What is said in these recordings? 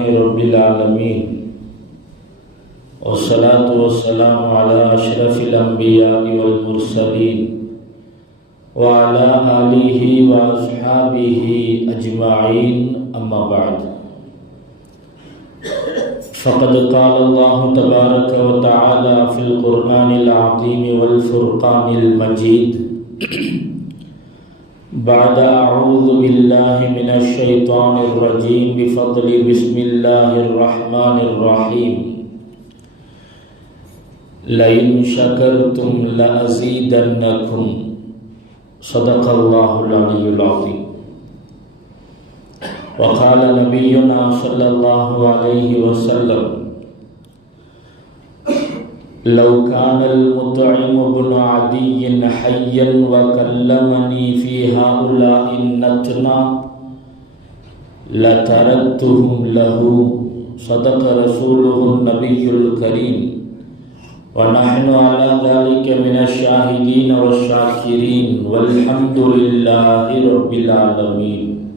لله رب العالمين. والصلاة والسلام على أشرف الأنبياء والمرسلين وعلى آله وأصحابه أجمعين. أما بعد. فقد قال الله تبارك وتعالى في القرآن العظيم والفرقان المجيد. بعد أعوذ بالله من الشيطان الرجيم بفضل بسم الله الرحمن الرحيم. لئن شكرتم لأزيدنكم. صدق الله العلي العظيم. وقال نبينا صلى الله عليه وسلم لو كان المطعم بن عدي حيا وكلمني في هؤلاء النتنا لتردتهم له. صدق رسوله النبي الكريم. ونحن على ذلك من الشاهدين والشاكرين. والحمد لله رب العالمين.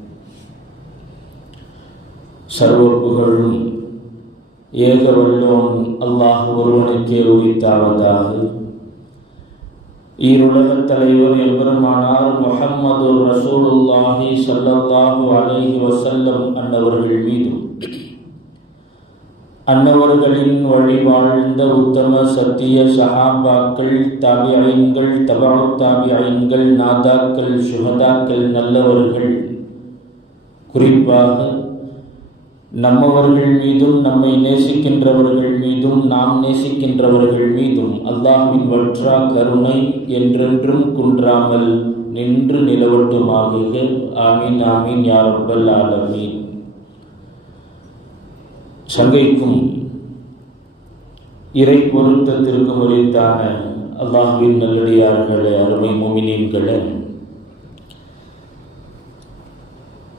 سرور புகழும் அல்லாஹ் ஒருவனுக்கே உரித்தாவதாக ஈருலகத் தலைவர் எம்பெருமானார் முகம்மது ரசூலுல்லாஹி ஸல்லல்லாஹு அலஹி வசல்லம் அன்னவர்கள் மீதும் அன்னவர்களின் வழி வாழ்ந்த உத்தம சத்திய சஹாபாக்கள் தாபியங்கள் தபாவு தாபியங்கள் நாதாக்கள் சுகதாக்கள் நல்லவர்கள் குறிப்பாக நம்மவர்கள் மீதும் நம்மை நேசிக்கின்றவர்கள் மீதும் நாம் நேசிக்கின்றவர்கள் மீதும் அல்லாஹின் வற்றா கருணை என்றென்றும் குன்றாமல் நின்று நிலவட்டுமாக ஆமீன் ஆமீன் யாரப்பல் ஆலமீன். சங்கைக்கும் இறை பொருத்தத்திற்கு முறைத்தான அல்லாஹ்வின் நல்லடியார்களே அருமை மோமினியன்களே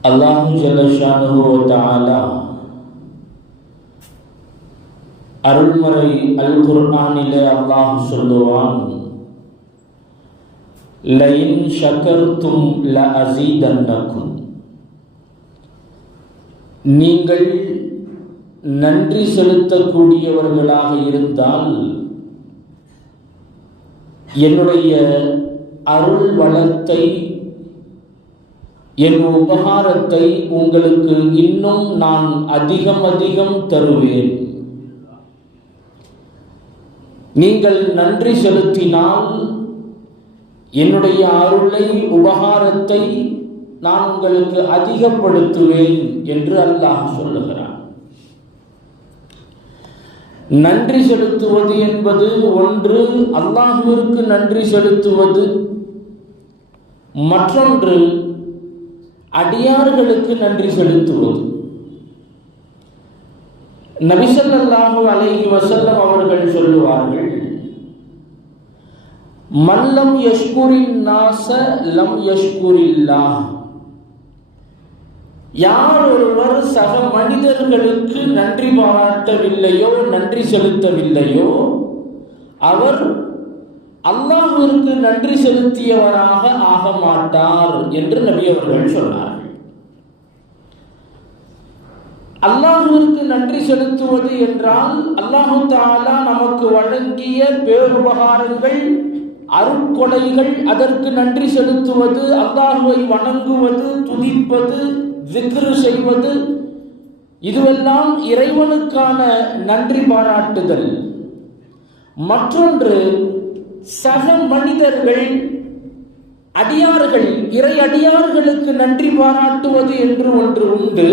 அல்லாஹு ஜல்லஷானுஹு தாலா அருள்மறை அல் குர்ஆனிலே அல்லாஹ் சொல்லுவான் லயின் ஷக்கர்த்தும் ல அசீதன்னக்கும் நீங்கள் நன்றி செலுத்தக்கூடியவர்களாக இருந்தால் என்னுடைய அருள் வளத்தை என் உபகாரத்தை உங்களுக்கு இன்னும் நான் அதிகம் அதிகம் தருவேன். நீங்கள் நன்றி செலுத்தினால் என்னுடைய அருளை உபகாரத்தை நான் உங்களுக்கு அதிகப்படுத்துவேன் என்று அல்லாஹ் சொல்லுகிறான். நன்றி செலுத்துவது என்பது ஒன்று அல்லாஹுவிற்கு நன்றி செலுத்துவது. மற்றொன்று அடியார்களுக்கு நன்றி செலுத்துவது. நபிசல்லாஹு அலைஹி வசல்லம் அவர்கள் சொல்லுவார்கள் மல்லம் யஷ்குரின் நாச லம் யஷ்குரில்லா யார் ஒருவர் சக மனிதர்களுக்கு நன்றி பாராட்டவில்லையோ நன்றி செலுத்தவில்லையோ அவர் அல்லாஹிற்கு நன்றி செலுத்தியவராக ஆக மாட்டார் என்று நபி அவர்கள் சொன்னார்கள். அல்லாஹிற்கு நன்றி செலுத்துவது என்றால் அல்லாஹு தாலா நமக்கு வழங்கிய பேருபகாரங்கள் அருட்கொடைகள் அதற்கு நன்றி செலுத்துவது அல்லாஹுவை வணங்குவது துதிப்பது விக்ரு செய்வது இதுவெல்லாம் இறைவனுக்கான நன்றி பாராட்டுதல். மற்றொன்று சக மனிதர்கள் அடியார்கள் இறை அடியார்களுக்கு நன்றி பாராட்டுவது என்று ஒன்று உண்டு.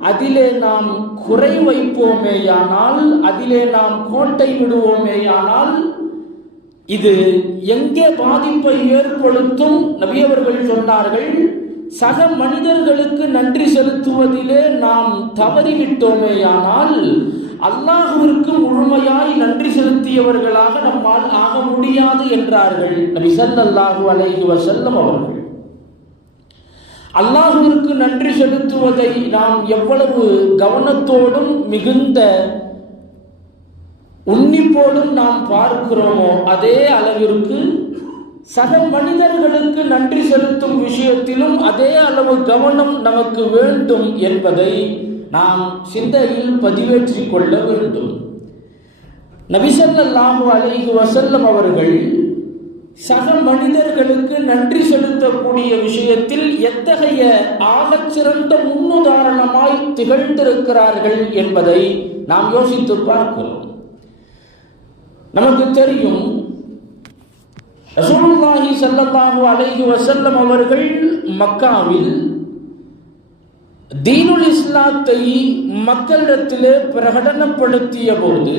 அதிலே நாம் குறை வைப்போமேயானால் அதிலே நாம் கோட்டை விடுவோமேயானால் இது எங்கே பாதிப்பை ஏற்படுத்தும் நபியவர்கள் சொன்னார்கள் சக மனிதர்களுக்கு நன்றி செலுத்துவதிலே நாம் தவறிவிட்டோமேயானால் அல்லாஹுவிற்கு முழுமையாய் நன்றி செலுத்தியவர்களாக நம்மால் ஆக முடியாது என்றார்கள் நபி ஸல்லல்லாஹு அலைஹி வசல்லம் அவர்கள். அல்லாஹுவிற்கு நன்றி செலுத்துவதை நாம் எவ்வளவு கவனத்தோடும் மிகுந்த உன்னிப்போடும் நாம் பார்க்கிறோமோ அதே அளவிற்கு சக மனிதர்களுக்கு நன்றி செலுத்தும் விஷயத்திலும் அதே அளவு கவனம் நமக்கு வேண்டும் என்பதை நாம் சிந்தையில் பதிவேற்றி கொள்ள வேண்டும். நபிசல்லாஹு அலைஹி வசல்லம் அவர்கள் சக மனிதர்களுக்கு நன்றி செலுத்தக்கூடிய விஷயத்தில் எத்தகைய ஆகச்சிறந்த முன்னுதாரணமாய் திகழ்ந்திருக்கிறார்கள் என்பதை நாம் யோசித்து பார்க்கிறோம். நமக்கு தெரியும் ரசூலுல்லாஹி ஸல்லல்லாஹு அலைஹி வஸல்லம் அவர்கள் மக்காவில் தீனுல் இஸ்லாத்தை மக்களிடத்திலே பிரகடனப்படுத்திய போது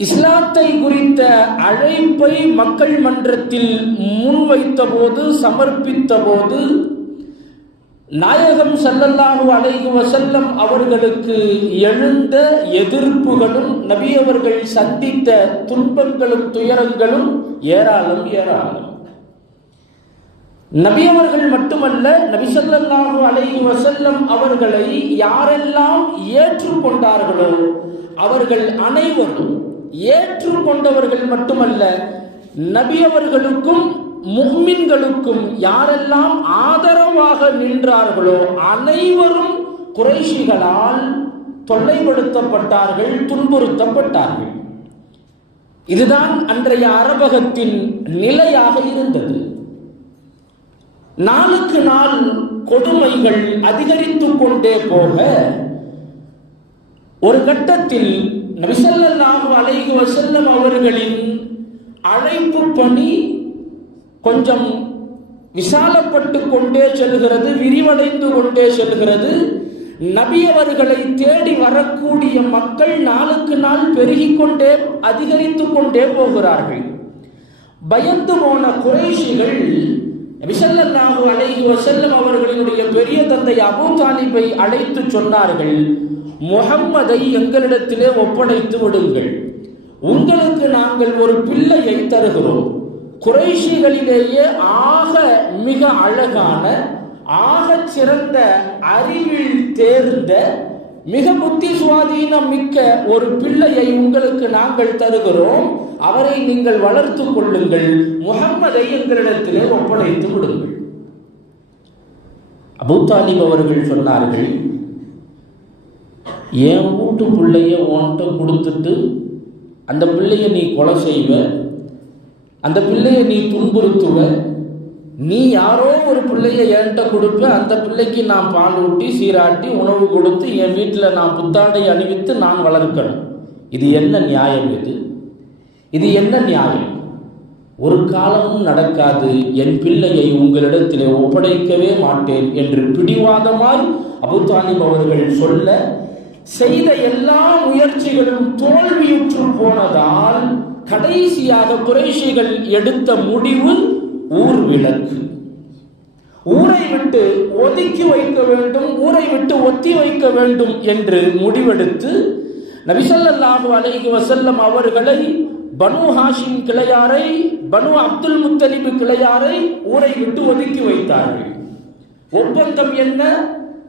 இஸ்லாத்தை குறித்த அழைப்பை மக்கள் மன்றத்தில் முன்வைத்த போது சமர்ப்பித்த போது நாயகம் சல்லல்லாஹு அலைஹி வசல்லம் அவர்களுக்கு எழுந்த எதிர்ப்புகளும் நபி அவர்கள் சந்தித்த துன்பங்களும் துயரங்களும் ஏராளம் ஏராளம். நபி அவர்கள் மட்டுமல்ல நபி ஸல்லல்லாஹு அலைஹி வசல்லம் அவர்களை யாரெல்லாம் ஏற்றுக்கொண்டார்களோ அவர்கள் அனைவரும் ஏற்றுக்கொண்டவர்கள் மட்டுமல்ல நபி அவர்களுக்கும் முக்மின்களுக்கும் யாரெல்லாம் ஆதரவாக நின்றார்களோ அனைவரும் குறைஷிகளால் தொல்லைப்படுத்தப்பட்டார்கள் துன்புறுத்தப்பட்டார்கள். இதுதான் அன்றைய அரபகத்தின் நிலையாக இருந்தது. நாளுக்கு நாள் கொடுமைகள் அதிகரித்து கொண்டே போக ஒரு கட்டத்தில் நபிசல்லாஹு அலைஹி வசல்லம் அவர்களின் அழைப்பு பணி கொஞ்சம் விசாலப்பட்டு கொண்டே செல்கிறது விரிவடைந்து கொண்டே செல்கிறது. நபி அவர்களை தேடி வரக்கூடிய மக்கள் நாளுக்கு நாள் பெருகிக் கொண்டே அதிகரித்து கொண்டே போகிறார்கள். பயந்து போன குறைஷிகள் விசல்லாஹு அலைஹி வசல்லம் அவர்களினுடைய பெரிய தந்தை அபு தாலிபை அழைத்து சொன்னார்கள் முகம்மதை எங்களிடத்திலே ஒப்படைத்து விடுங்கள். உங்களுக்கு நாங்கள் ஒரு பிள்ளையை தருகிறோம். குறைஷிகளிலேயே ஆக மிக அழகான ஆக சிறந்த அறிவில் தேர்ந்த மிக புத்தி சுவாதீனம் மிக்க ஒரு பிள்ளையை உங்களுக்கு நாங்கள் தருகிறோம். அவரை நீங்கள் வளர்த்து கொள்ளுங்கள். முகம்மதை எங்களிடத்திலே ஒப்படைத்து விடுங்கள் அபூத்தாலிப் அவர்கள் சொன்னார்கள் என் வீட்டு பிள்ளைய உன்கிட்ட கொடுத்துட்டு அந்த பிள்ளைய நீ கொலை செய்வ. அந்த பிள்ளையை நீ துன்புறுத்துவ. நீ யாரோ ஒரு பிள்ளையை என்கிட்ட கொடுப்ப. அந்த பிள்ளைக்கு நான் பால் ஊட்டி சீராட்டி உணவு கொடுத்து என் வீட்டில் நான் புத்தாண்டை அணிவித்து நான் வளர்க்கணும். இது என்ன நியாயம் இது? இது என்ன நியாயம்? ஒரு காலமும் நடக்காது. என் பிள்ளையை உங்களிடத்தில் ஒப்படைக்கவே மாட்டேன் என்று பிடிவாதமாய் அபுதாலிம் அவர்கள் சொல்ல செய்த எல்லா முயற்சிகளும் தோல்வியுற்று போனதால் கடைசியாக குறைஷிகள் எடுத்த முடிவு ஊர் விளக்கு. ஊரை விட்டு ஒதுக்கி வைக்க வேண்டும் ஊரை விட்டு ஒத்தி வைக்க வேண்டும் என்று முடிவெடுத்து நபிசல்லாஹு அலைஹி வசல்லம் அவர்களை பனு ஹாஷிம் கிளையாரை பனு அப்துல் முத்தலிபு கிளையாரை ஊரை விட்டு ஒதுக்கி வைத்தார்கள். ஒப்பந்தம் என்ன?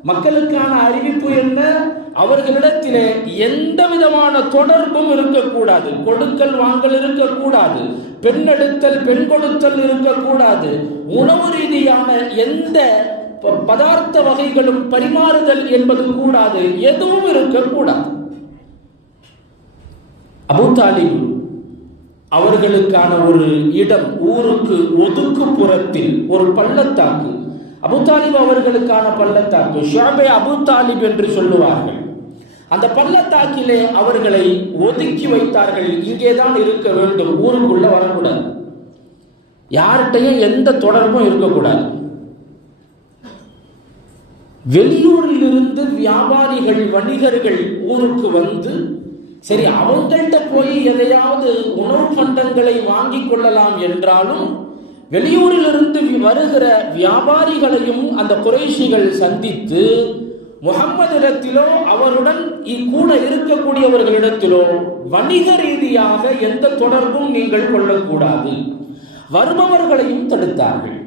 மக்களுக்கான அறிவிப்பு என்ன? அவர்களிடத்திலே எந்த விதமான தொடர்பும் இருக்கக்கூடாது. கொடுக்கல் வாங்கல் இருக்கக்கூடாது. பெண் எடுத்தல் பெண் கொடுத்தல் இருக்கக்கூடாது. உணவு ரீதியான எந்த பதார்த்த வகைகளும் பரிமாறுதல் என்பது கூடாது. எதுவும் இருக்கக்கூடாது. அபுதாலிம் அவர்களுக்கான ஒரு இடம் ஊருக்கு ஒதுக்குப்புறத்தில் ஒரு பள்ளத்தாக்கு. அபுதாலிப் அவர்களுக்கான பள்ளத்தாக்கு. ஷாபே அபுதாலிப் என்று சொல்லுவார்கள். அந்த பள்ளத்தாக்கிலே அவர்களை ஒதுக்கி வைத்தார்கள். இங்கேதான் இருக்க வேண்டும். ஊருக்குள்ள வரக்கூடாது. யார்கிட்டையும் எந்த தொடர்பும் இருக்கக்கூடாது. வெளியூரில் இருந்து வியாபாரிகள் வணிகர்கள் ஊருக்கு வந்து சரி அவங்கள்ட்ட போய் எதையாவது உணவு பண்டங்களை வாங்கி கொள்ளலாம் என்றாலும் வெளியூரிலிருந்து வருகிற வியாபாரிகளையும் அந்த குறைஷிகள் சந்தித்து முகம்மதிடத்திலோ அவருடன் கூட இருக்கக்கூடியவர்களிடத்திலோ வணிக ரீதியாக எந்த தொடர்பும் நீங்கள் கொள்ளக்கூடாது. வருபவர்களையும் தடுத்தார்கள்.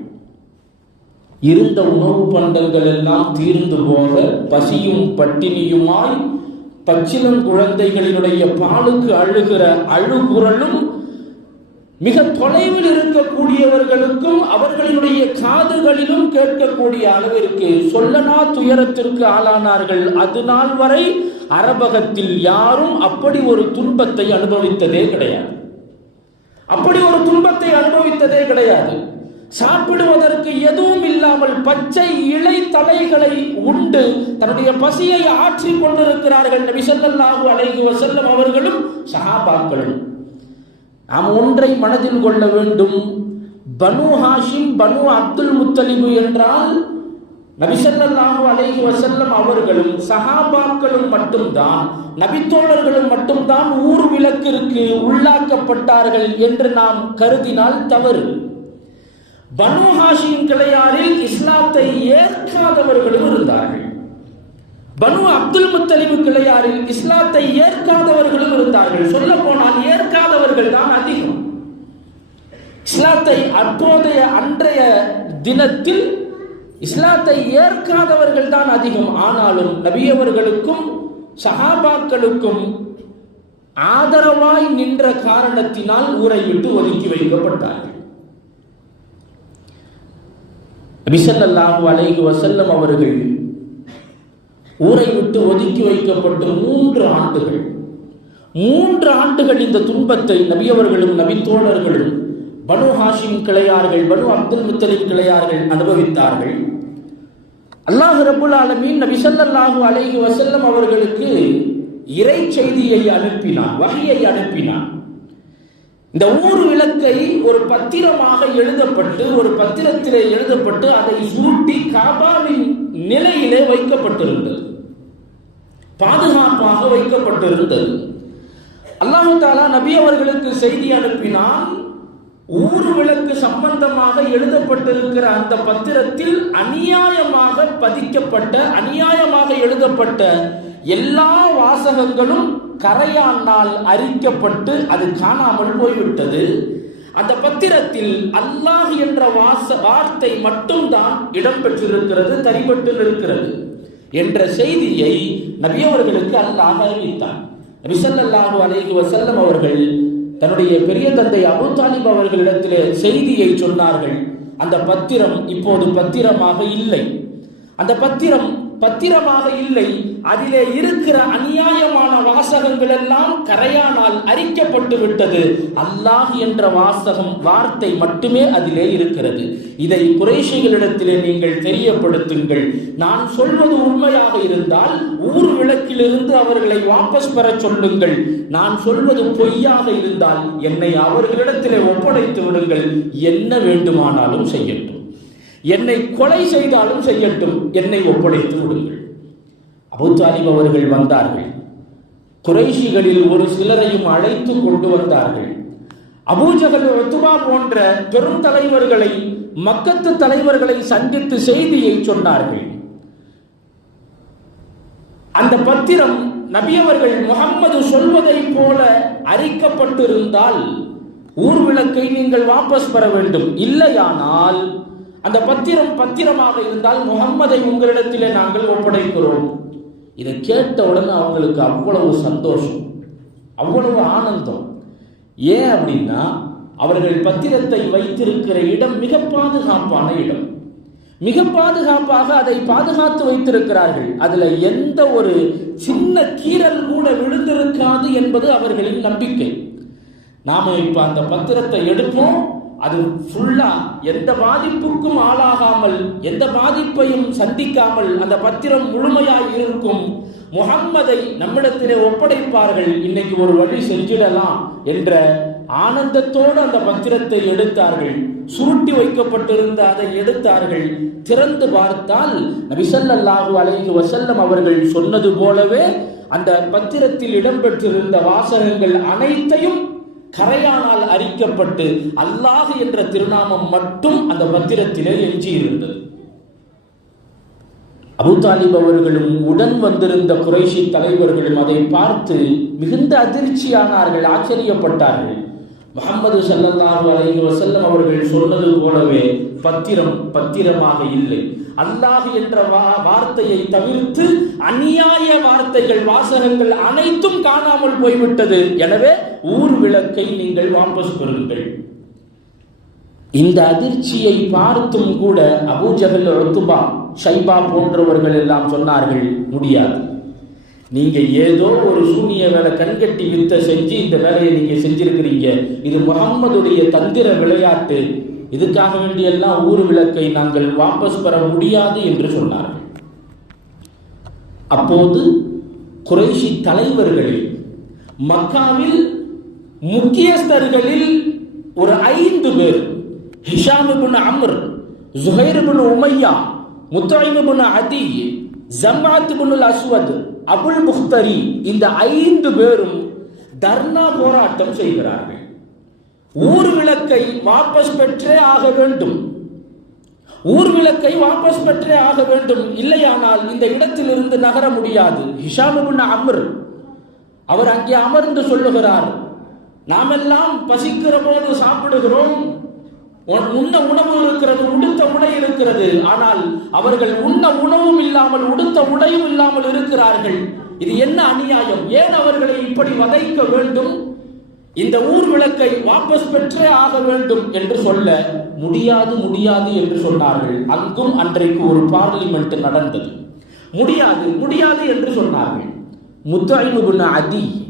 இருந்த உணவு பண்டங்கள் எல்லாம் தீர்ந்து போக பசியும் பட்டினியுமாய் பச்சிலம் குழந்தைகளினுடைய பாலுக்கு அழுகிற அழுகுரலும் மிக தொலைவில் இருக்கக்கூடியவர்களுக்கும் அவர்களினுடைய காதுகளிலும் கேட்கக்கூடிய அளவிற்கு சொல்லனா துயரத்திற்கு ஆளானார்கள். அது நாள் வரை அரபகத்தில் யாரும் அப்படி ஒரு துன்பத்தை அனுபவித்ததே கிடையாது. அப்படி ஒரு துன்பத்தை அனுபவித்ததே கிடையாது. சாப்பிடுவதற்கு எதுவும் இல்லாமல் பச்சை இலை தலைகளை உண்டு தன்னுடைய பசியை ஆற்றிக் கொண்டிருக்கிறார்கள். நபி ஸல்லல்லாஹு அலைஹி வஸல்லம் அவர்களும் சஹாபாக்களும். நாம் ஒன்றை மனதில் கொள்ள வேண்டும். பனு ஹாஷிம் பனு அப்துல் முத்தலிபு என்றால் நபிசல்லாஹு அலைஹி வசல்லம் அவர்களும் சஹாபாக்களும் மட்டும்தான் நபித்தோழர்களும் மட்டும்தான் ஊர் விளக்கிற்கு உள்ளாக்கப்பட்டார்கள் என்று நாம் கருதினால் தவறு. பனு ஹாஷிம் கிளையாரில் இஸ்லாத்தை ஏற்காதவர்களும் இருந்தார்கள். பனு அப்துல் முத்தலிபு கிளையாரில் இஸ்லாத்தை ஏற்காதவர்களும் இருந்தார்கள். சொல்ல போனால் ஏற்காதவர்கள் தான் அதிகம். இஸ்லாத்தை அப்போதைய அன்றைய தினத்தில் இஸ்லாத்தை ஏற்காதவர்கள் தான் அதிகம். ஆனாலும் நபியவர்களுக்கும் சஹாபாக்களுக்கும் ஆதரவாய் நின்ற காரணத்தினால் ஊரை விட்டு ஒதுக்கி வைக்கப்பட்டார்கள். நபிசல்லாஹு அலைஹி வசல்லம் அவர்கள் ஊரை விட்டு ஒதுக்கி வைக்கப்பட்டு மூன்று ஆண்டுகள். மூன்று ஆண்டுகள் இந்த துன்பத்தை நபியவர்களும் நபித்தோழர்களும் பனு ஹாஷிம் கிளையார்கள் பனு அப்துல் முத்தலிம் கிளையார்கள் அனுபவித்தார்கள். அல்லாஹ் ரபுல் ஆலமீன் நபி ஸல்லல்லாஹு அலைஹி வசல்லம் அவர்களுக்கு இறை செய்தியை அனுப்பினான் வகையை அனுப்பினான். இந்த ஊர் விளக்கை ஒரு பத்திரமாக எழுதப்பட்டு ஒரு பத்திரத்திலே எழுதப்பட்டு அதை சூட்டி காபாவின் நிலையிலே வைக்கப்பட்டிருந்தது. பாதுகாப்பாக வைக்கப்பட்டிருந்தது. அல்லாஹு தாலா நபி அவர்களுக்கு செய்தி அனுப்பினால் ஊர் விளக்கு சம்பந்தமாக எழுதப்பட்டிருக்கிற அந்த பத்திரத்தில் அநியாயமாக பதிக்கப்பட்ட அநியாயமாக எழுதப்பட்ட எல்லா வாசகங்களும் கரையானால் அரிக்கப்பட்டு அது காணாமல் போய்விட்டது. அந்த பத்திரத்தில் அல்லாஹ் என்ற வாச வார்த்தை மட்டும்தான் இடம்பெற்றிருக்கிறது தரிபட்டு இருக்கிறது. என்ற செய்தியை நபியவர்களுக்கு அல்லாஹ் அறிவித்தார் நபிசல்லாஹு அலைஹி வசல்லம் அவர்கள் தன்னுடைய பெரிய தந்தை அபு தாலிப் அவர்களிடத்திலே செய்தியை சொன்னார்கள். அந்த பத்திரம் இப்போது பத்திரமாக இல்லை. அந்த பத்திரம் பத்திரமாக இல்லை. அதிலே இருக்கிற அநியாயமான வாசகங்கள் எல்லாம் கரையானால் அரிக்கப்பட்டு விட்டது. அல்லாஹ் என்ற வாசகம் வார்த்தை மட்டுமே அதிலே இருக்கிறது. இதை குறைஷிகளிடத்திலே நீங்கள் தெரியப்படுத்துங்கள். நான் சொல்வது உண்மையாக இருந்தால் ஊர் விளக்கிலிருந்து அவர்களை வாபஸ் பெற சொல்லுங்கள். நான் சொல்வது பொய்யாக இருந்தால் என்னை அவர்களிடத்திலே ஒப்படைத்து விடுங்கள். என்ன வேண்டுமானாலும் செய்யட்டும். என்னை கொலை செய்தாலும் செய்யட்டும் என்னை ஒப்படைத்து விடுங்கள் அபுத்தாலிப் அவர்கள் வந்தார்கள். குறைஷிகளில் ஒரு சிலரையும் அழைத்து கொண்டு வந்தார்கள். அபூஜகல் ஒத்துமா போன்ற பெரும் தலைவர்களை மக்கத்து தலைவர்களை சந்தித்து செய்தியை சொன்னார்கள். அந்த பத்திரம் நபியவர்கள் முகம்மது சொல்வதை போல அறிக்கப்பட்டிருந்தால் ஊர்விளக்கை நீங்கள் வாபஸ் பெற வேண்டும். இல்லையானால் அந்த பத்திரம் பத்திரமாக இருந்தால் முகம்மதை உங்களிடத்திலே நாங்கள் ஒப்படைக்கிறோம். இதை கேட்டவுடன் அவங்களுக்கு அவ்வளவு சந்தோஷம் அவ்வளவு ஆனந்தம். ஏன் அப்படின்னா அவர்கள் பத்திரத்தை வைத்திருக்கிற இடம் மிக பாதுகாப்பான இடம். மிக பாதுகாப்பாக அதை பாதுகாத்து வைத்திருக்கிறார்கள். அதுல எந்த ஒரு சின்ன கீரல் கூட விழுந்திருக்காது என்பது அவர்களின் நம்பிக்கை. நாம இப்ப அந்த பத்திரத்தை எடுப்போம் அது ஃபுல்லா எந்த பாதிப்புக்கும் ஆளாகாமல் எந்த பாதிப்பையும் சந்திக்காமல் அந்த பத்திரம் முழுமையாய் இருக்கும். முகம்மதை நம்மிடத்திலே ஒப்படைப்பார்கள். இன்னைக்கு ஒரு வழி செஞ்சிடலாம் என்ற ஆனந்தத்தோடு அந்த பத்திரத்தை எடுத்தார்கள். சுருட்டி வைக்கப்பட்டிருந்த அதை எடுத்தார்கள். திறந்து பார்த்தால் நபிசல்லாஹு அலைஹி வசல்லம் அவர்கள் சொன்னது போலவே அந்த பத்திரத்தில் இடம்பெற்றிருந்த வாசகங்கள் அனைத்தையும் கரையானால் அரிக்கப்பட்டு அல்லாஹ் என்ற திருநாமம் மட்டும் அந்த பத்திரத்திலே எஞ்சியிருந்தது. அபு தாலிப் அவர்களும் உடன் வந்திருந்த குறைஷி தலைவர்களும் அதை பார்த்து மிகுந்த அதிர்ச்சியானார்கள் ஆச்சரியப்பட்டார்கள். முகமது ஸல்லல்லாஹு அலஹி வசல்லம் அவர்கள் சொன்னது போலவே பத்திரம் பத்திரமாக இல்லை. அல்லாஹ் என்ற வா- வார்த்தையை தவிர்த்து அநியாய வார்த்தைகள் வாசகங்கள் அனைத்தும் காணாமல் போய்விட்டது. எனவே ஊர் விளக்கை நீங்கள் வாபஸ் பெறுங்கள். இந்த அதிர்ச்சியை பார்த்தும் கூட அபூஜகல் ரத்துபா ஷைபா போன்றவர்கள் எல்லாம் சொன்னார்கள் முடியாது. நீங்க ஏதோ ஒரு சூனிய வேலை கண்கட்டி வித்த செஞ்சு இந்த வேலையை நீங்க செஞ்சிருக்கிறீங்க. இது முகம்மதுடைய தந்திர விளையாட்டு. இதுக்காக வேண்டியெல்லாம் ஊர் விளக்கை நாங்கள் வாபஸ் பெற முடியாது என்று சொன்னார்கள். அப்போது குறைஷி தலைவர்களில் மக்காவில் முக்கியஸ்தர்களில் ஒரு ஐந்து பேர் Hisham bin Amr Zuhair bin Umayya Mutim bin Adi ஜம்மாத் இப்னு அஸ்வத் அபுல் முக்தரி இந்த ஐந்து பேரும் தர்ணா போராட்டம் செய்கிறார்கள். ஊர் விளக்கை வாபஸ் பெற்றே ஆக வேண்டும். ஊர் விளக்கை வாபஸ் பெற்றே ஆக வேண்டும். இல்லையானால் இந்த இடத்திலிருந்து நகர முடியாது. ஹிஷாமுன் அமர் அவர் அங்கே அமர்ந்து சொல்லுகிறார் நாமெல்லாம் பசிக்கிற போது சாப்பிடுகிறோம். உண்ண உணவு இருக்கிறது உடுத்த உடை இருக்கிறது. ஆனால் அவர்கள் உண்ண உணவும் இல்லாமல் உடுத்த உடையும் இல்லாமல் இருக்கிறார்கள். இது என்ன அநியாயம்? ஏன் அவர்களை இப்படி வதைக்க வேண்டும்? இந்த ஊர் விளக்கை வாபஸ் பெற்றே ஆக வேண்டும் என்று சொல்ல முடியாது முடியாது என்று சொன்னார்கள். அங்கும் அன்றைக்கு ஒரு பார்லிமெண்ட் நடந்தது. முடியாது முடியாது என்று சொன்னார்கள். முத்தாயிமுபின் அதி.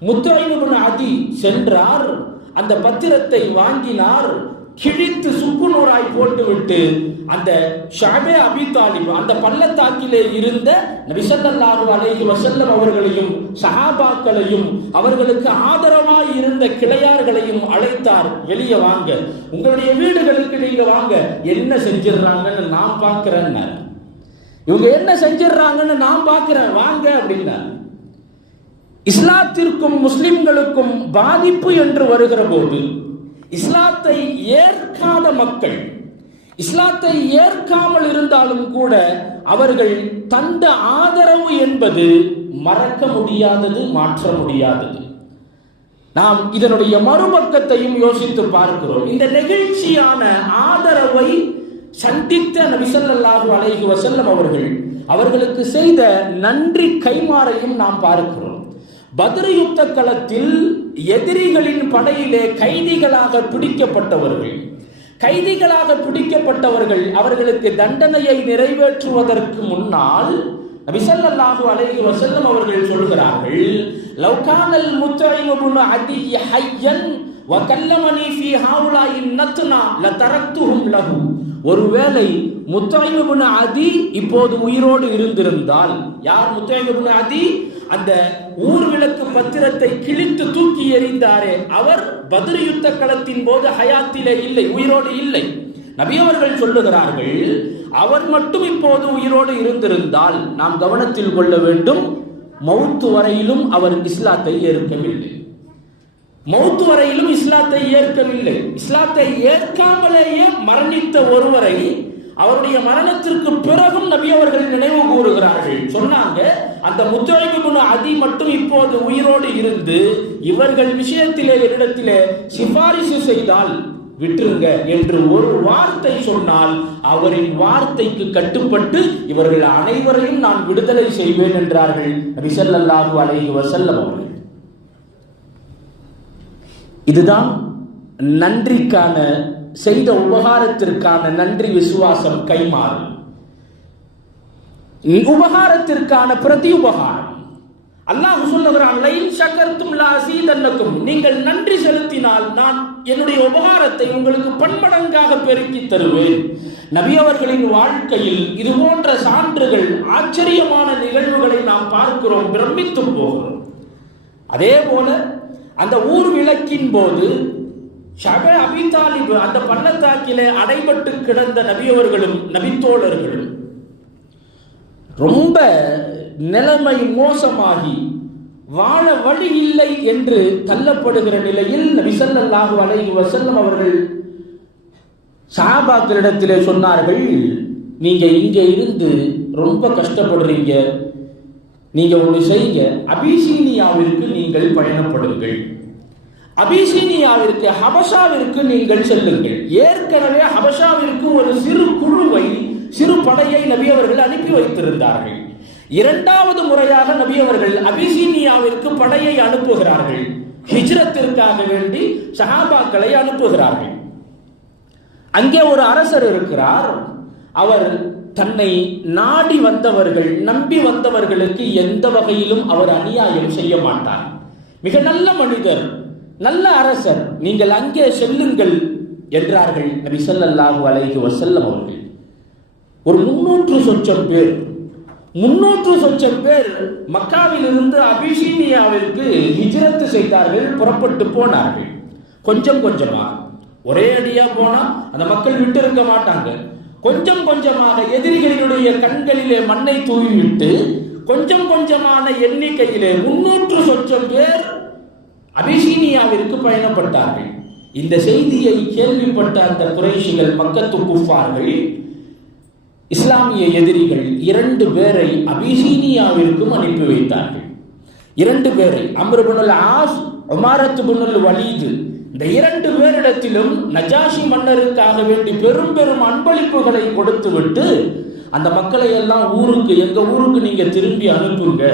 முத்தாயிமுபின் அதி சென்றார். அந்த பத்திரத்தை வாங்கினார். கிழித்து சுக்குநூறாய் போட்டுவிட்டு அந்த ஷாபே அபி தாலிப் அந்த பள்ளத்தாக்கிலே இருந்த நபிசல்லாஹு அலைஹி வசல்லம் அவர்களையும் சஹாபாக்களையும் அவர்களுக்கு ஆதரவாய் இருந்த கிளையார்களையும் அழைத்தார். வெளியே வாங்க உங்களுடைய வீடுகளுக்கு நீங்க வாங்க என்ன செஞ்சிடுறாங்கன்னு நான் பார்க்கிறேன் இவங்க என்ன செஞ்சிடுறாங்கன்னு நான் பார்க்கிறேன் வாங்க அப்படின்னார். இஸ்லாத்திற்கும் முஸ்லிம்களுக்கும் பாதிப்பு என்று வருகிற போது இஸ்லாத்தை ஏற்காத மக்கள் இஸ்லாத்தை ஏற்காமல் இருந்தாலும் கூட அவர்கள் தந்த ஆதரவு என்பது மறக்க முடியாதது மாற்ற முடியாதது. நாம் இதனுடைய மறுபக்கத்தையும் யோசித்து பார்க்கிறோம். இந்த நெகிழ்ச்சியான ஆதரவை சந்தித்த நபிசல்லாஹு அலைஹி வசல்லம் அவர்கள் அவர்களுக்கு செய்த நன்றி கைமாறையும் நாம் பார்க்கிறோம். பத்ர் யுத்த களத்தில் எதிரிகளின் படையிலே கைதிகளாக பிடிக்கப்பட்டவர்கள். கைதிகளாக பிடிக்கப்பட்டவர்கள் அவர்களுக்கு தண்டனையை நிறைவேற்றுவதற்கு முன்னால் விசல்லல்லாஹு அலைஹி வஸல்லம் அவர்கள் சொல்கிறார்கள் லவ்கானல் முத்தஇம் இப்னு அதி ஹய்யன் வகல்லமனி ஃபீ ஹாவுலாயின் நத்னா லதரக்துஹும் லஹு. ஒருவேளை முத்தாயிபுன் அதி இப்போது உயிரோடு இருந்திருந்தால். யார் முத்தாயிபுன் அதி? அந்த ஊர் விளக்கு பத்திரத்தை கிழித்து தூக்கி எறிந்தாரே. அவர் பதில் யுத்த களத்தின் போது ஹயாத்திலே இல்லை உயிரோடு இல்லை. நபி அவர்கள் சொல்லுகிறார்கள் அவர் மட்டும் இப்போது உயிரோடு இருந்திருந்தால் நாம் கவனத்தில் கொள்ள வேண்டும். மௌத்து வரையிலும் அவர் இஸ்லாத்தை ஏற்கவில்லை. மௌத்து வரையிலும் இஸ்லாத்தை ஏற்கவில்லை. இஸ்லாத்தை ஏற்காமலேயே மரணித்த ஒருவரை அவருடைய மரணத்திற்கு பிறகும் நபி அவர்கள் நினைவு கூறுகிறார்கள். சொன்னாங்க அந்த முத்தழிபுன அதி மட்டும் இப்போது உயிரோடு இருந்து இவர்கள் விஷயத்திலே என்னிடத்திலே சிபாரிசு செய்தால் விட்டுருங்க என்று ஒரு வார்த்தை சொன்னால் அவரின் வார்த்தைக்கு கட்டுப்பட்டு இவர்கள் அனைவரையும் நான் விடுதலை செய்வேன் என்றார்கள் ரிசல்லாஹு அலைஹி வசல்லம் அவர்கள். இதுதான் நன்றிக்கான செய்த உபகாரத்திற்கான நன்றி விசுவாசம் கைமாறு உபகாரத்திற்கான பிரதி உபகாரம். அல்லாஹ் சொல்லுகிறான் லைன் நீங்கள் நன்றி செலுத்தினால் நான் என்னுடைய உபகாரத்தை உங்களுக்கு பன்மடங்காக பெருக்கி தருவேன். நபி அவர்களின் வாழ்க்கையில் இது போன்ற சான்றுகள் ஆச்சரியமான நிகழ்வுகளை நாம் பார்க்கிறோம் பிரமித்து போகிறோம். அதே போல அந்த ஊர் விளக்கின் போது ஷப அபிதாலிபு அந்த பள்ளத்தாக்கிலே அடைபட்டு கிடந்த நபியவர்களும் நபித்தோழர்களும் ரொம்ப நிலைமை மோசமாகி வாழ வழி இல்லை என்று தள்ளப்படுகிற நிலையில் நபிசல்லாஹு அலைஹி வசல்லம் அவர்கள் சாபாக்களிடத்திலே சொன்னார்கள் நீங்க இங்கே இருந்து ரொம்ப கஷ்டப்படுறீங்க. நீங்க ஒன்று செய்யுங்க அபிசீனியாவிற்கு நீங்கள் பயணப்படுங்கள். அபிசீனியாவிற்கு ஹபஷாவிற்கு நீங்கள் செல்லுங்கள். ஏற்கனவே ஹபஷாவிற்கு ஒரு சிறு குழுவை சிறு படையை நபி அவர்கள் அனுப்பி வைத்திருந்தார்கள். இரண்டாவது முறையாக நபி அவர்கள் அபிசீனியாவிற்கு படையை அனுப்புகிறார்கள். ஹிஜ்ரத்திற்காக வேண்டி சஹாபாக்களை அனுப்புகிறார்கள். அங்கே ஒரு அரசர் இருக்கிறார். அவர் தன்னை நாடி வந்தவர்கள் நம்பி வந்தவர்களுக்கு எந்த வகையிலும் அவர் அநியாயம் செய்ய மாட்டார். மிக நல்ல மனிதர். நல்ல அரசர் நீங்கள் அங்கே செல்லுங்கள் என்றார்கள் நபி சொல்லல்லாஹு அலைஹி வசல்லம் அவர்கள். ஒரு முன்னூற்று சொச்சம் பேர் முன்னூற்று சொச்சம் பேர் மக்காவிலிருந்து அபிஷீனியாவிற்கு ஹிஜரத்து செய்தார்கள் புறப்பட்டு போனார்கள். கொஞ்சம் கொஞ்சமாக ஒரே அடியா போனா அந்த மக்கள் விட்டு இருக்க மாட்டாங்க. கொஞ்சம் கொஞ்சமாக எதிரிகளினுடைய கண்களிலே மண்ணை தூவிவிட்டு கொஞ்சம் கொஞ்சமான எண்ணிக்கையிலே முன்னூற்று சொச்சம் பேர் அபிசீனியாவிற்கு பயணப்பட்டார்கள். இந்த செய்தியை கேள்விப்பட்ட அந்த குறைஷிகள் மக்கத்து குஃபார்கள் இஸ்லாமிய எதிரிகள் இரண்டு பேரை அபிசீனியாவிற்கும் அனுப்பி வைத்தார்கள். இரண்டு பேரை அம்ருபுனுல் ஆஸ் உமாரத்து புனுல் வலீது இந்த இரண்டு பேரிடத்திலும் நஜாஷி மன்னருக்காக வேண்டி பெரும் பெரும் அன்பளிப்புகளை கொடுத்துவிட்டு அந்த மக்களை எல்லாம் ஊருக்கு எங்க ஊருக்கு நீங்க திரும்பி அனுப்புங்க.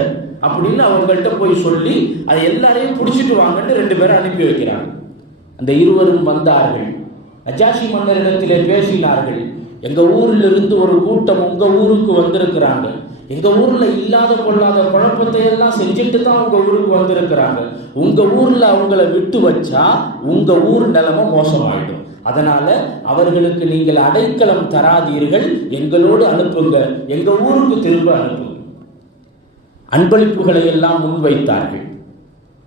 அப்படின்னு அவங்கள்ட்ட போய் சொல்லி அதை எல்லாரையும் பிடிச்சிட்டு வாங்கன்னு ரெண்டு பேரும் அனுப்பி வைக்கிறாங்க. அந்த இருவரும் வந்தார்கள். நஜாஷி மன்னரிடத்திலே பேசினார்கள். எங்க ஊரில் இருந்து ஒரு கூட்டம் உங்க ஊருக்கு வந்திருக்கிறாங்க. எங்க ஊர்ல இல்லாத கொள்ளாத குழப்பத்தை எல்லாம் செஞ்சுட்டு தான் உங்க ஊருக்கு வந்திருக்கிறாங்க. உங்க ஊர்ல அவங்கள விட்டு வச்சா உங்க ஊர் நிலைமை மோசமாயிடும். அதனால அவர்களுக்கு நீங்கள் அடைக்கலம் தராதீர்கள். எங்களோடு அனுப்புங்க. எங்க ஊருக்கு திரும்ப அனுப்புங்க. அன்பளிப்புகளை எல்லாம் முன்வைத்தார்கள்.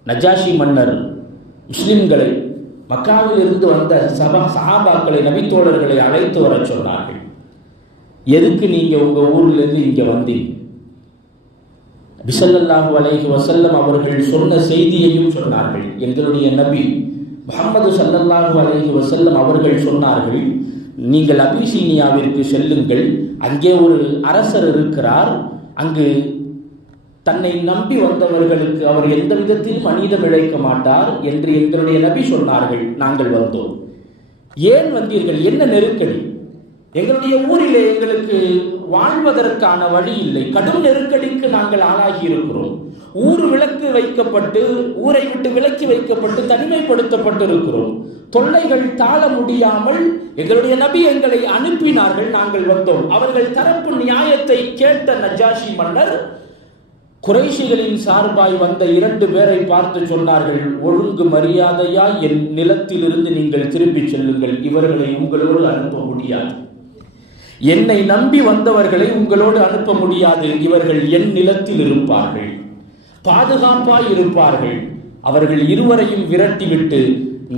நஜாஷி மன்னர் முஸ்லிம்களை மக்காவில் இருந்து வந்த சபா சஹாபாக்களை நபித்தோழர்களை அழைத்து வர சொன்னார்கள். எதுக்கு நீங்கள் உங்கள் ஊர்லேருந்து இங்கே வந்தீங்க? விசல்லாஹு அலைஹி வசல்லம் அவர்கள் சொன்ன செய்தியையும் சொன்னார்கள். எங்களுடைய நபி முகமது சல்லல்லாஹு அலைஹி வசல்லம் அவர்கள் சொன்னார்கள் நீங்கள் அபிசீனியாவிற்கு செல்லுங்கள். அங்கே ஒரு அரசர் இருக்கிறார். அங்கு தன்னை நம்பி வந்தவர்களுக்கு அவர் எந்த விதத்திலும் அநீதம் இழைக்க மாட்டார் என்று எங்களுடைய நபி சொன்னார்கள். நாங்கள் வந்தோம். ஏன் வந்தீர்கள்? என்ன நெருக்கடி? எங்களுடைய ஊரிலே எங்களுக்கு வாழ்வதற்கான வழி இல்லை. கடும் நெருக்கடிக்கு நாங்கள் ஆளாகி இருக்கிறோம் ஊர் விளக்கு வைக்கப்பட்டு ஊரை விட்டு விலக்கி வைக்கப்பட்டு தனிமைப்படுத்தப்பட்டு இருக்கிறோம் தொல்லைகள் தாழ முடியாமல் எங்களுடைய நபி எங்களை அனுப்பினார்கள். நாங்கள் வந்தோம். அவர்கள் தரப்பு நியாயத்தை கேட்ட நஜாஷி மன்னர் குறைஷிகளின் சார்பாய் வந்த இரண்டு பேரை பார்த்து சொன்னார்கள் ஒழுங்கு மரியாதையாய் என் நிலத்திலிருந்து நீங்கள் திரும்பிச் செல்லுங்கள். இவர்களை உங்களோடு அனுப்ப முடியாது. என்னை நம்பி வந்தவர்களை உங்களோடு அனுப்ப முடியாது. இவர்கள் என் நிலத்தில் இருப்பார்கள். பாதுகாப்பாய் இருப்பார்கள். அவர்கள் இருவரையும் விரட்டிவிட்டு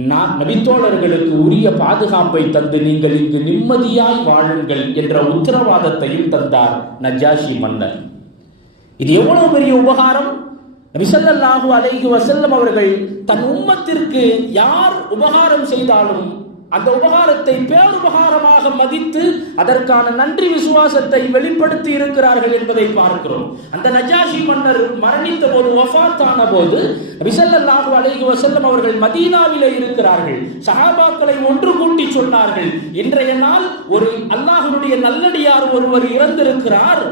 நான் நபித்தோழர்களுக்கு உரிய பாதுகாப்பை தந்து நீங்கள் இங்கு நிம்மதியாய் வாழுங்கள் என்ற உத்தரவாதத்தையும் தந்தார் நஜாஷி மன்னர் இது எவ்வளவு பெரிய உபகாரம்? நபிசல்லாஹு அலைஹி வசல்லம் அவர்கள் தன் உம்மத்திற்கு யார் உபகாரம் செய்தாலும் அந்த உபகாரத்தை பேருபகாரமாக மதித்து அதற்கான நன்றி விசுவாசத்தை வெளிப்படுத்தி இருக்கிறார்கள் என்பதை பார்க்கிறோம். அந்த நஜாஷி மன்னர் மரணித்த போது வஃபாத்தான போது விசல்லல்லாஹு அலைஹி வசல்லம் அவர்கள் மதீனாவிலே இருக்கிறார்கள். சஹாபாக்களை ஒன்று கூட்டி சொன்னார்கள் இன்றைய நாள் ஒரு அல்லாஹனுடைய நல்லடியார் ஒருவர் இறந்திருக்கிறார்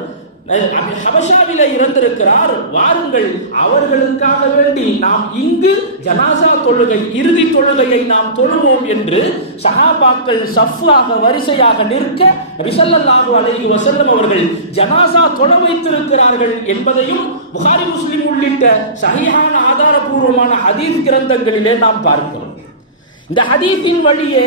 ஹபஷாவில இறந்திருக்கிறார். வாருங்கள் அவர்களுக்காக வேண்டி நாம் இங்கு ஜனாசா தொழுகை இறுதி தொழுகையை நாம் தொழுவோம் என்று சஹாபாக்கள் சஃப்வாக வரிசையாக நிற்க ரிசல்லல்லாஹு அலைஹி வசல்லம் அவர்கள் ஜனாசா தொழ வைத்திருக்கிறார்கள் என்பதையும் புகாரி முஸ்லிம் உள்ளிட்ட சஹீஹான ஆதாரபூர்வமான ஹதீஸ் கிரந்தங்களிலே நாம் பார்க்கிறோம். இந்த ஹதீஸின் வழியே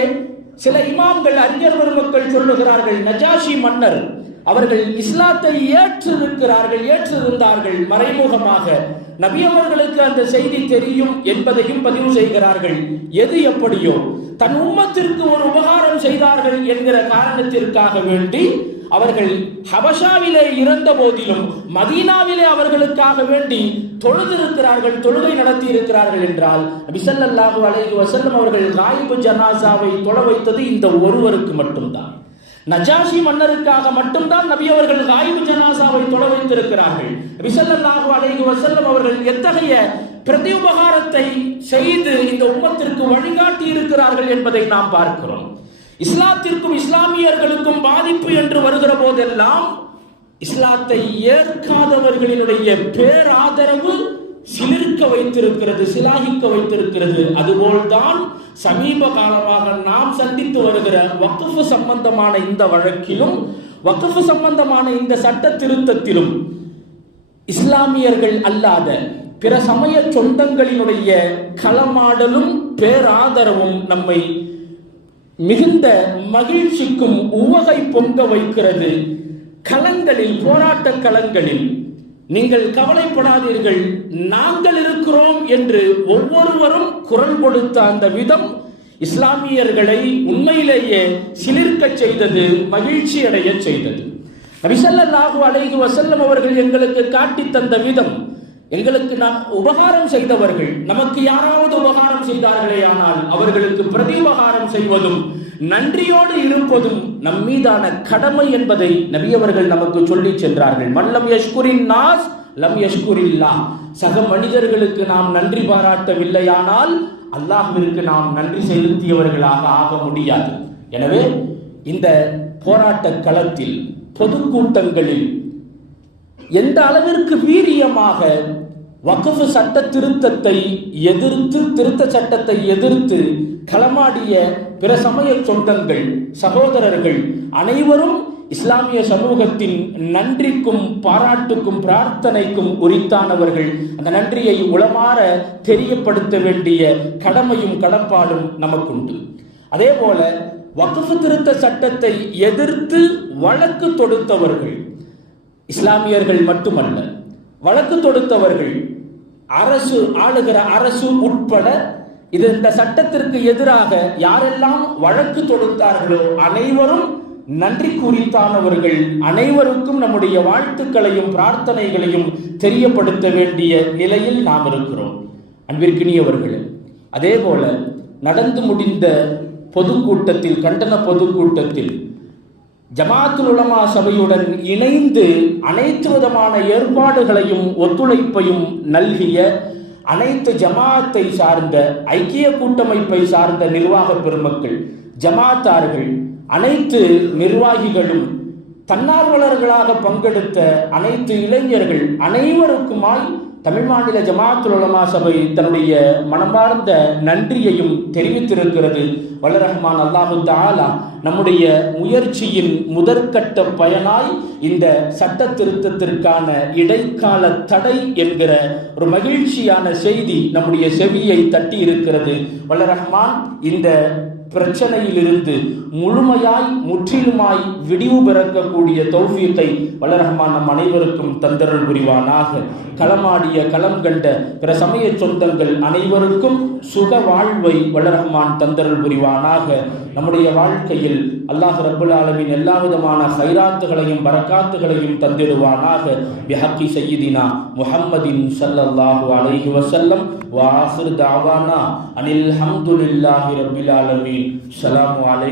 சில இமாம்கள் அறிஞர் பெருமக்கள் சொல்லுகிறார்கள் நஜாஷி மன்னர் அவர்கள் இஸ்லாத்தை ஏற்றிருக்கிறார்கள் ஏற்றிருந்தார்கள் மறைமுகமாக. நபி அவர்களுக்கு அந்த செய்தி தெரியும் என்பதையும் பதிவு செய்கிறார்கள். எது எப்படியோ. தன் உம்மத்திற்கு ஒரு உபகாரம் செய்தார்கள் என்கிற காரணத்திற்காக வேண்டி அவர்கள் ஹபஷாவிலே இருந்த போதிலும் மதீனாவிலே அவர்களுக்காக வேண்டி தொழுதிருக்கிறார்கள் தொழுகை நடத்தி இருக்கிறார்கள் என்றால் விசல்லாஹு அலைஹி வசல்லம் அவர்கள் காயிபு ஜனாசாவை தொழ வைத்தது இந்த ஒருவருக்கு மட்டும்தான். நஜாஷி மன்னருக்காக மட்டும்தான் நபி அவர்கள் காயிபு ஜனாசாவை தொட வைத்திருக்கிறார்கள். நபிசல்லாஹு அலைஹி வசல்லம் அவர்கள் எத்தகைய பிரதியுபகாரத்தை செய்து இந்த உம்மத்திற்கு வழிகாட்டி இருக்கிறார்கள் என்பதை நாம் பார்க்கிறோம். இஸ்லாத்திற்கும் இஸ்லாமியர்களுக்கும் பாதிப்பு என்று வருகிற போதெல்லாம் இஸ்லாத்தை ஏற்காதவர்களினுடைய பேராதரவு சிலிர்க்க வைத்திருக்கிறது சிலாகிக்க வைத்திருக்கிறது. அதுபோல்தான் சமீப காலமாக நாம் சந்தித்து வருகிற வக்குஃபு சம்பந்தமான இந்த வழக்கிலும் வக்குஃபு சம்பந்தமான இந்த சட்ட திருத்தத்திலும் இஸ்லாமியர்கள் அல்லாத பிற சமய சொந்தங்களினுடைய களமாடலும் பேராதரவும் நம்மை மிகுந்த மகிழ்ச்சிக்கும் உவகை பொங்க வைக்கிறது. களங்களில் போராட்ட களங்களில் நீங்கள் கவலைப்படாதீர்கள் நாங்கள் இருக்கிறோம் என்று ஒவ்வொருவரும் குரல் கொடுத்த அந்த விதம் இஸ்லாமியர்களை உண்மையிலேயே சிலிர்க்க செய்தது மகிழ்ச்சி அடைய செய்தது. நபிசல்லாஹு அலைஹி வசல்லம் அவர்கள் எங்களுக்கு காட்டி தந்த விதம் எங்களுக்கு நாம் உபகாரம் செய்தவர்கள் நமக்கு யாராவது உபகாரம் செய்தார்களே ஆனால் அவர்களுக்கு பிரதி உபகாரம் செய்வதும் நன்றியோடு இருப்பதும் நம் மீதான கடமை என்பதை நபியவர்கள் நமக்கு சொல்லி சென்றார்கள். மல்லம் யஷ்குரின் நாஸ் லம் யஷ்குரில்லா சக மனிதர்களுக்கு நாம் நன்றி பாராட்டவில்லையானால் அல்லாஹிற்கு நாம் நன்றி செலுத்தியவர்களாக ஆக முடியாது. எனவே இந்த போராட்ட களத்தில் பொதுக்கூட்டங்களில் எந்த அளவிற்கு வீரியமாக வக்ஃபு சட்ட திருத்தத்தை எதிர்த்து திருத்த சட்டத்தை எதிர்த்து களமாடிய பிற சமய சொந்தங்கள் சகோதரர்கள் அனைவரும் இஸ்லாமிய சமூகத்தின் நன்றிக்கும் பாராட்டுக்கும் பிரார்த்தனைக்கும் உரித்தானவர்கள். அந்த நன்றியை உளமாற தெரியப்படுத்த வேண்டிய கடமையும் கடப்பாடும் நமக்குண்டு. அதே போல வகுப்பு திருத்த சட்டத்தை எதிர்த்து வழக்கு தொடுத்தவர்கள் இஸ்லாமியர்கள் மட்டுமல்ல வழக்கு தொடுத்தவர்கள் அரசு ஆளுகிற அரசு உட்பட இது இந்த சட்டத்திற்கு எதிராக யாரெல்லாம் வழக்கு தொடுத்தார்களோ அனைவரும் நன்றி கூறித்தானவர்கள். அனைவருக்கும் நம்முடைய வாழ்த்துக்களையும் பிரார்த்தனைகளையும் தெரியப்படுத்த வேண்டிய நிலையில் நாம் இருக்கிறோம். அன்பிற்கினியவர்களே அதே போல நடந்து முடிந்த பொதுக்கூட்டத்தில் கண்டன பொதுக்கூட்டத்தில் ஜமாத்துல் உலமா சபையுடன் இணைந்து அனைத்து விதமான ஏற்பாடுகளையும் ஒத்துழைப்பையும் நல்கிய அனைத்து ஜமாத்தை சார்ந்த ஐக்கிய கூட்டமைப்பை சார்ந்த நிர்வாக பெருமக்கள் ஜமாத்தார்கள் அனைத்து நிர்வாகிகளும் தன்னார்வலர்களாக பங்கெடுத்த அனைத்து இளைஞர்கள் அனைவருக்குமாய் தமிழ் மாநில ஜமாத்துல் உலமா சபை தன்னுடைய மனமார்ந்த நன்றியையும் தெரிவித்திருக்கிறது. வல்லரஹ்மான் அல்லாஹு தாலா நம்முடைய முயற்சியின் முதற்கட்ட பயனாய் இந்த சட்ட திருத்தத்திற்கான இடைக்கால தடை என்கிற ஒரு மகிழ்ச்சியான செய்தி நம்முடைய செவியை தட்டி இருக்கிறது. வல்லரஹ்மான் இந்த பிரச்சனையிலிருந்து முழுமையாய் முற்றிலுமாய் விடிவு பிறக்கக்கூடிய தௌஃபியத்தை வல்லரஹ்மான் நம் அனைவருக்கும் தந்தரல் புரிவானாக. களமாடிய களம் கண்ட பிற சமய சொந்தங்கள் அனைவருக்கும் சுக வாழ்வை வல்லரஹ்மான் தந்தரல் புரிவானாக. நம்முடைய வாழ்க்கையில் அல்லாஹ் ரபுல் ஆலமின் எல்லா விதமான ஹைராத்துகளையும் பரக்காத்துகளையும் தந்திடுவானாக. பிஹக்கி சையீதினா முஹம்மதின் சல்லல்லாஹு அலைஹி வசல்லம் வாஹிர் தாவானா. அனில் ஹம்துலில்லாஹி ரப்பில் ஆலமின். சலாம் அலை